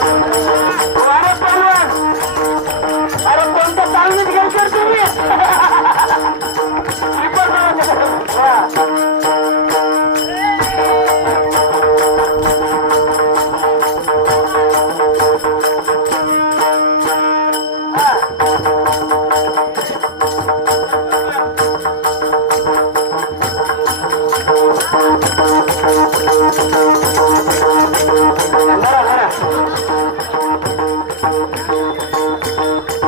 अरे पहलवान अरे कोणतं चालणीत घ्यायचं तुम्ही? Thank you.